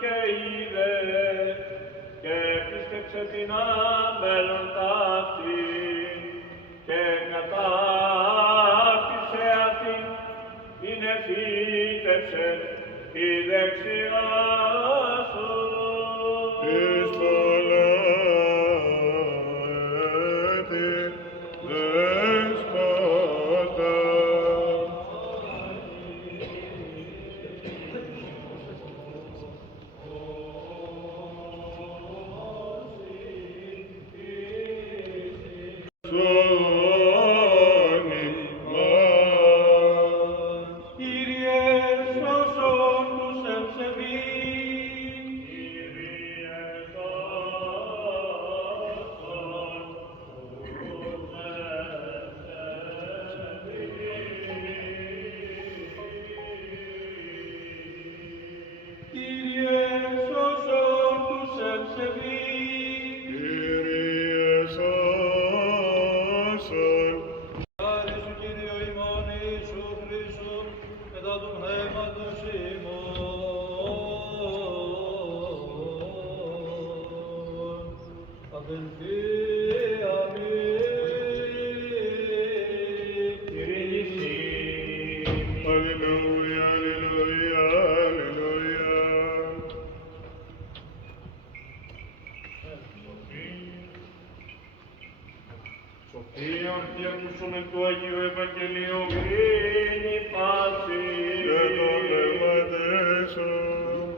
και είδε και πίστεψε την άμπελον ταύτη και κατάρτισε αυτήν την εφύτευσε η δεξιά σου. Εις πολλαίτη δέσποτα. Σώνει μας. Κύριε σώσον τους ευσεβείς. Κύριε σώσον τους ευσεβείς. Κύριε σώσον τους ευσεβείς. Κύριε σώσον. Χάρη σου Κύριε ημών Ιησού Χριστού, μετά του πνεύματος ημών. Αδελφοί, αμήν. Ειρήνησι. Αλληλούια, αλληλούια, αλληλούια. Σοφία αυτή ακούσουμε του Αγίου Ευαγγελίου ειρήνη πάση. Και το πνευματέσω.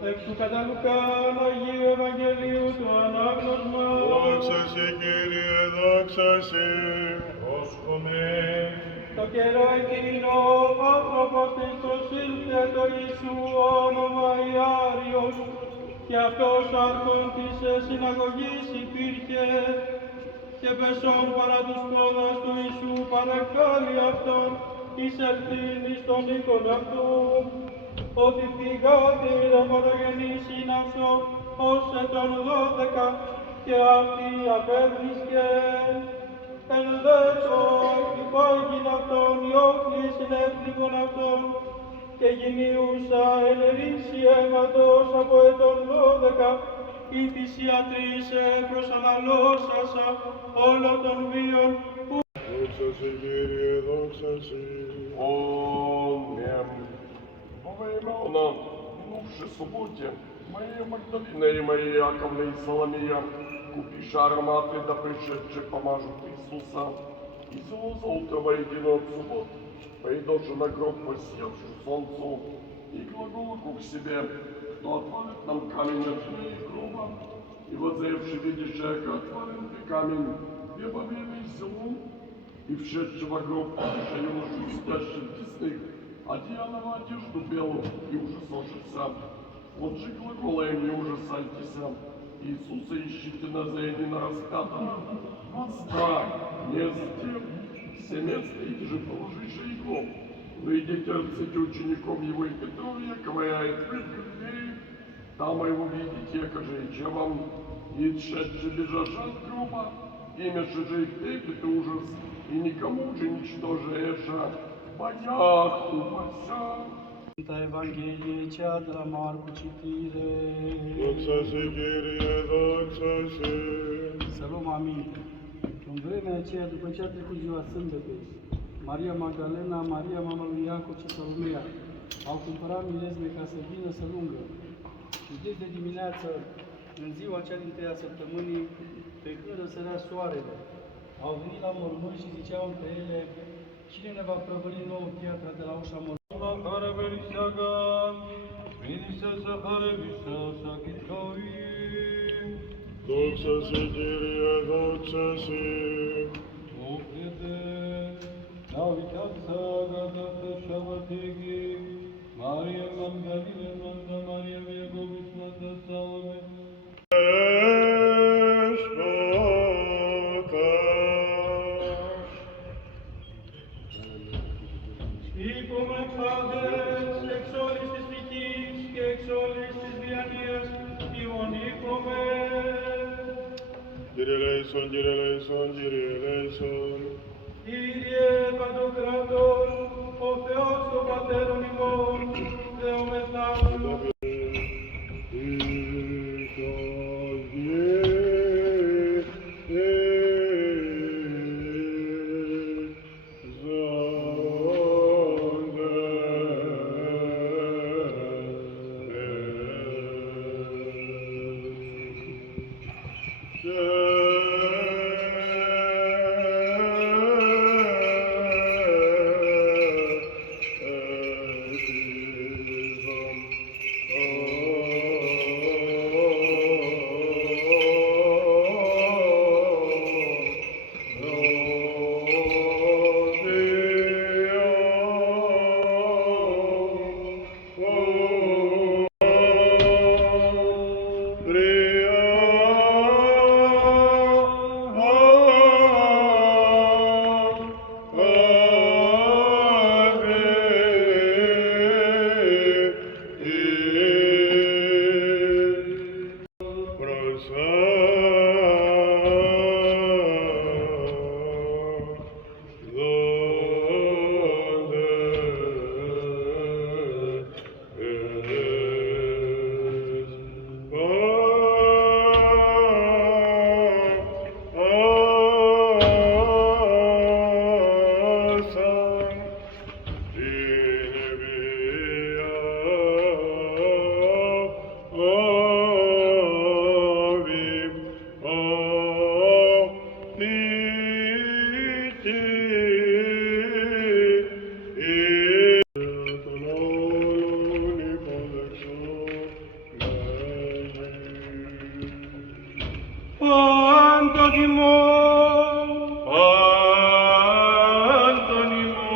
Εκ του κατά Λουκάν Αγίου Ευαγγελίου του ανάγνωσμα. Δόξα σε Κύριε, δόξα σε. Πρόσχομαι. Το καιρό εκείνο ο άνθρωπος Χριστός ήλθε το Ιησού όνομα Ιάριος και αυτός άρχον της συναγωγής υπήρχε και πεσόν παρά τους πόδας του Ιησού παρεκάλει αυτόν εις ελθύν εις τον οίκον αυτού ότι φυγάται τον πρωτογενής συναυσό ως ετών 12 και αυτή απέβρισκε. Εν λέξω υπάγειν αυτόν ιόχλης συνέφλιγον αυτόν και γυνιούσα ενερήσει αίματος από ετών 12 η θυσιατρίσε προσαναλώσασα όλο των βίων που Δόξα σε Κύριε, δόξα σε. Аминь. Во имя она, минувшей субботе, Мария Магдалина и Мария Яковлевна и Соломия, купишь ароматы, да пришедшие помажут Иисуса, и зело золотого единого в суббот, пойдешь на гроб, посевший солнцу, и глаголку к себе, кто отвалит нам камень от дверей гроба, и воззревший видишь, как отвален камень, где во время селу, и вшедшего гроб, еще юношу спящих десных, одеянного одежду белую, и ужасошися. Вот же глагола им не ужасайтесь. Иисуса ищите на заедино распятого. Восстань, не затем, все места и же положишь его. Выйдите отците учеником его и Петровья, ковыряет прытко двери. Там и увидите, каже, и чем вам, и шедший бежашь от гроба, имя же их трепет и ужас, и никому же ничтожеша, бояху вася. Sfânta Evanghelie cea de la Marcu citire. Δόξα σε Κύριε, δόξα σε. Să luăm aminte. În vremea aceea, după ce a trecut ziua sâmbetei, Maria Magdalena, Maria mama lui Iacov și Salomea au cumpărat milezme ca să vină să lungă. Și de dimineață, în ziua cea din tâia săptămânii, pe când răsărea soarele, au venit la mormânt și ziceau între ele: cine ne va prăvăli nouă piatra de la ușa mormântului? Care veriseagam, vinise să care visa să chitcovim. Δόξα σε Κύριε, δόξα σε. Упрede, na viața gata șabategi, Maria Magdalena, Sfânta Maria Iacobi, Sfânta Salome. Δέσποτα. Ήκομε πάντες εξ όλης της τυχής και εξ όλης της διανοίας ιονίκομε. Κύριε Λέησον, Κύριε Λέησον, Κύριε Λέησον. Κύριε Παντοκράτορ, ο Θεός των Πατέρων ημών, Θεομεθάσου. πάντων ημών, πάντων ημών,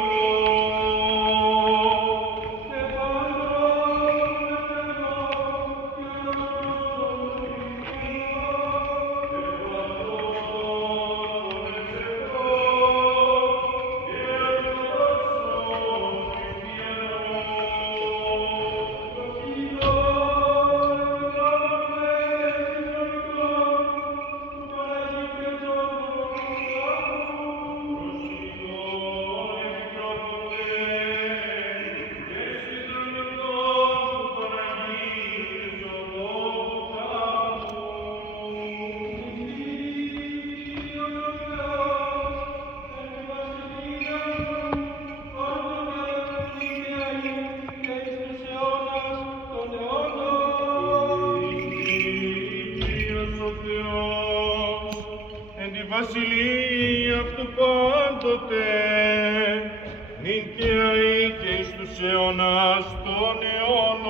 και βασιλεία αυτού πάντοτε, νίκαια ή και εις τους αιώνας των αιώνων.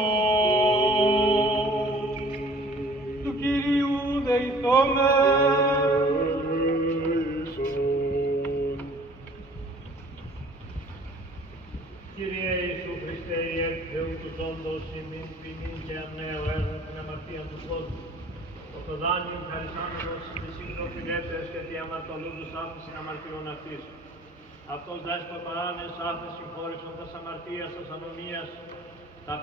Του Κυρίου δεηθώμε. Κύριε Ιησού Χριστέ, η εκ Θεού του ζώντος, ημίν ποινήν και αμνέω έργα την αμαρτία του κόσμου. Το δάνειο χαρισάμενος της σύντροφιλέτες και τη αμαρτωλούντος άφησιν αμαρτιών αυτής. Αυτός δέσποτα άνες άφησιν χώρισον τας αμαρτίας, τας ανομίας, τα